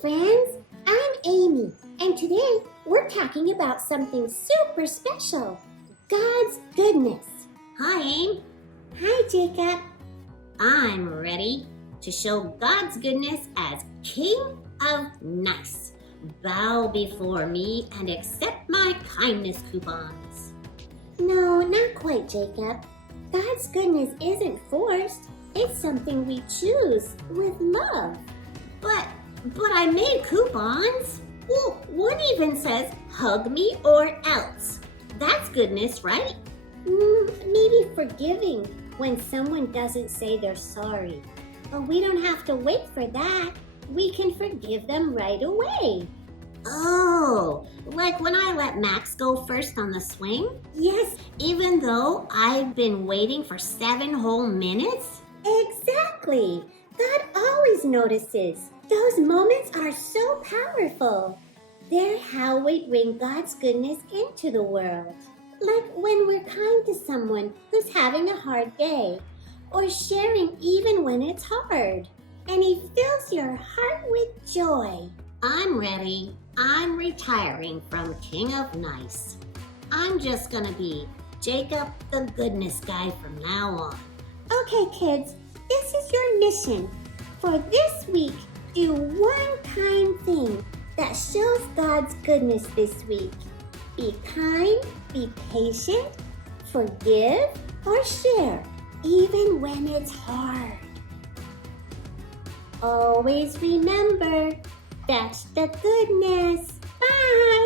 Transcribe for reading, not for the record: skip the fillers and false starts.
friends, I'm Amy, and today we're talking about something super special, God's goodness. Hi, Aim. Hi, Jacob. I'm ready to show God's goodness as King of Nice. Bow before me and accept my kindness coupons. No, not quite, Jacob. God's goodness isn't forced. It's something we choose with love. But I made coupons. Well, one even says, hug me or else. That's goodness, right? Maybe forgiving when someone doesn't say they're sorry. But we don't have to wait for that. We can forgive them right away. Oh, like when I let Max go first on the swing? Yes, Even though I've been waiting for 7 whole minutes? exactly. God always notices. Those moments are so powerful. They're how we bring God's goodness into the world. Like when we're kind to someone who's having a hard day, or sharing even when it's hard. And He fills your heart with joy. I'm ready. I'm retiring from King of Nice. I'm just gonna be Jacob the goodness guy from now on. Okay, kids, this is your mission. For this week, do one kind thing that shows God's goodness this week. Be kind, be patient, forgive, or share, even when it's hard. Always remember, that's the goodness. Bye!